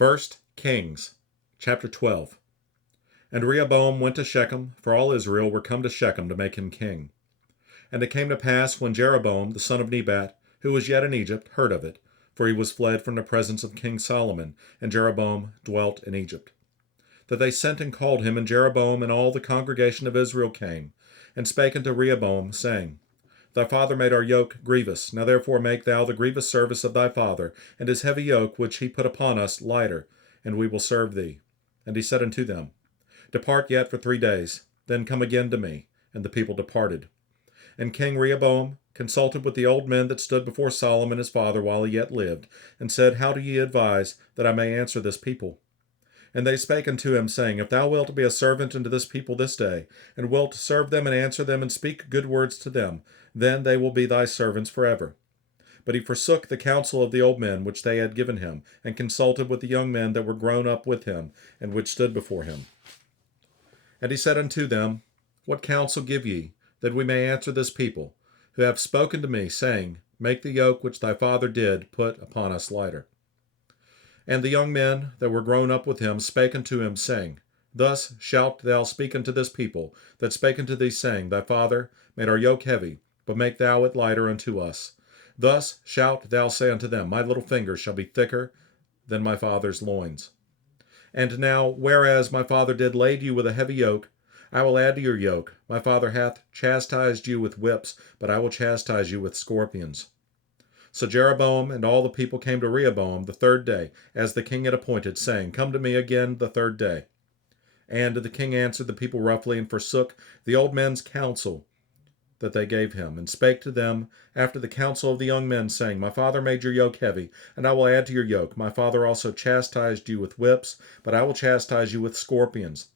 First Kings, chapter 12. And Rehoboam went to Shechem, for all Israel were come to Shechem to make him king. And it came to pass, when Jeroboam the son of Nebat, who was yet in Egypt, heard of it, for he was fled from the presence of King Solomon, and Jeroboam dwelt in Egypt, that they sent and called him, and Jeroboam and all the congregation of Israel came, and spake unto Rehoboam, saying, Thy father made our yoke grievous. Now therefore make thou the grievous service of thy father, and his heavy yoke which he put upon us lighter, and we will serve thee. And he said unto them, Depart yet for 3 days, then come again to me. And the people departed. And King Rehoboam consulted with the old men that stood before Solomon his father while he yet lived, and said, How do ye advise that I may answer this people? And they spake unto him, saying, If thou wilt be a servant unto this people this day, and wilt serve them and answer them and speak good words to them, then they will be thy servants forever. But he forsook the counsel of the old men which they had given him, and consulted with the young men that were grown up with him, and which stood before him. And he said unto them, What counsel give ye, that we may answer this people, who have spoken to me, saying, Make the yoke which thy father did put upon us lighter? And the young men that were grown up with him spake unto him, saying, Thus shalt thou speak unto this people, that spake unto thee, saying, Thy father made our yoke heavy, but make thou it lighter unto us. Thus shalt thou say unto them, My little finger shall be thicker than my father's loins. And now, whereas my father did lade you with a heavy yoke, I will add to your yoke. My father hath chastised you with whips, but I will chastise you with scorpions. So Jeroboam and all the people came to Rehoboam the 3rd day, as the king had appointed, saying, Come to me again the 3rd day. And the king answered the people roughly, and forsook the old men's counsel that they gave him, and spake to them after the counsel of the young men, saying, My father made your yoke heavy, and I will add to your yoke. My father also chastised you with whips, but I will chastise you with scorpions.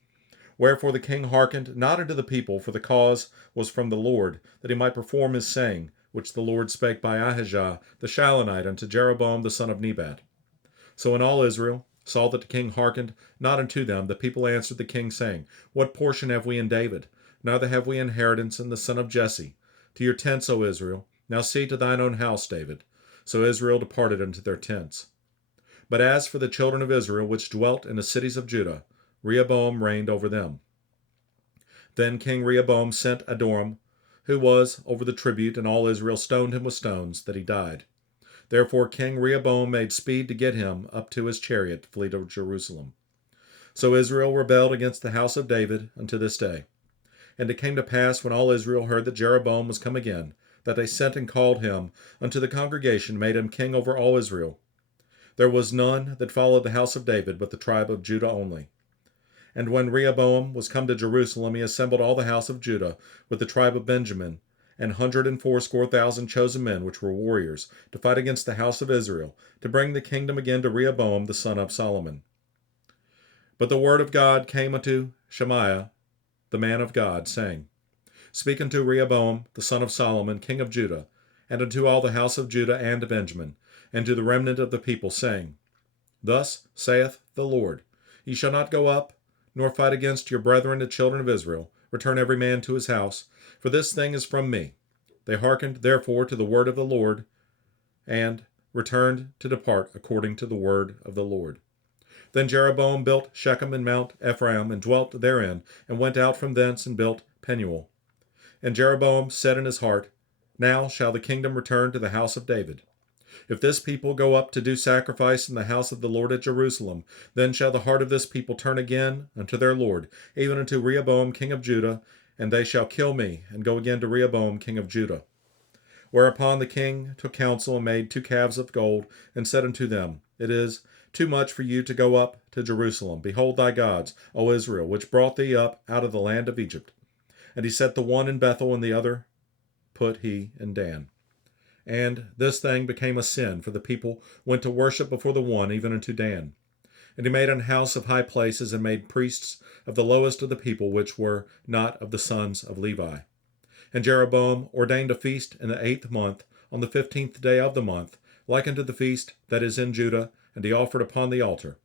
Wherefore the king hearkened not unto the people, for the cause was from the Lord, that he might perform his saying, which the Lord spake by Ahijah the Shilonite unto Jeroboam the son of Nebat. So when all Israel saw that the king hearkened not unto them, the people answered the king, saying, What portion have we in David? Neither have we inheritance in the son of Jesse. To your tents, O Israel. Now see to thine own house, David. So Israel departed unto their tents. But as for the children of Israel which dwelt in the cities of Judah, Rehoboam reigned over them. Then King Rehoboam sent Adoram, who was over the tribute, and all Israel stoned him with stones, that he died. Therefore King Rehoboam made speed to get him up to his chariot to flee to Jerusalem. So Israel rebelled against the house of David unto this day. And it came to pass, when all Israel heard that Jeroboam was come again, that they sent and called him unto the congregation, made him king over all Israel. There was none that followed the house of David, but the tribe of Judah only. And when Rehoboam was come to Jerusalem, he assembled all the house of Judah with the tribe of Benjamin, and 180,000 chosen men, which were warriors, to fight against the house of Israel, to bring the kingdom again to Rehoboam the son of Solomon. But the word of God came unto Shemaiah, the man of God, saying, Speak unto Rehoboam the son of Solomon, king of Judah, and unto all the house of Judah and Benjamin, and to the remnant of the people, saying, Thus saith the Lord, Ye shall not go up, nor fight against your brethren the children of Israel. Return every man to his house, for this thing is from me. They hearkened therefore to the word of the Lord, and returned to depart according to the word of the Lord. Then Jeroboam built Shechem in Mount Ephraim, and dwelt therein, and went out from thence and built Penuel. And Jeroboam said in his heart, Now shall the kingdom return to the house of David. If this people go up to do sacrifice in the house of the Lord at Jerusalem, then shall the heart of this people turn again unto their Lord, even unto Rehoboam king of Judah, and they shall kill me, and go again to Rehoboam king of Judah. Whereupon the king took counsel, and made 2 calves of gold, and said unto them, It is too much for you to go up to Jerusalem. Behold thy gods, O Israel, which brought thee up out of the land of Egypt. And he set the one in Bethel, and the other put he in Dan. And this thing became a sin, for the people went to worship before the one, even unto Dan. And he made an house of high places, and made priests of the lowest of the people, which were not of the sons of Levi. And Jeroboam ordained a feast in the 8th month, on the 15th day of the month, like unto the feast that is in Judah, and he offered upon the altar.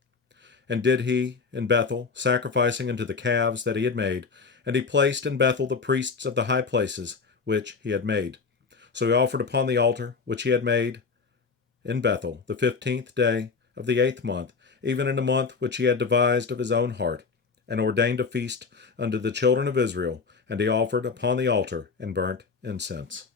And did he in Bethel, sacrificing unto the calves that he had made, and he placed in Bethel the priests of the high places which he had made. So he offered upon the altar which he had made in Bethel the 15th day of the 8th month, even in the month which he had devised of his own heart, and ordained a feast unto the children of Israel, and he offered upon the altar and burnt incense.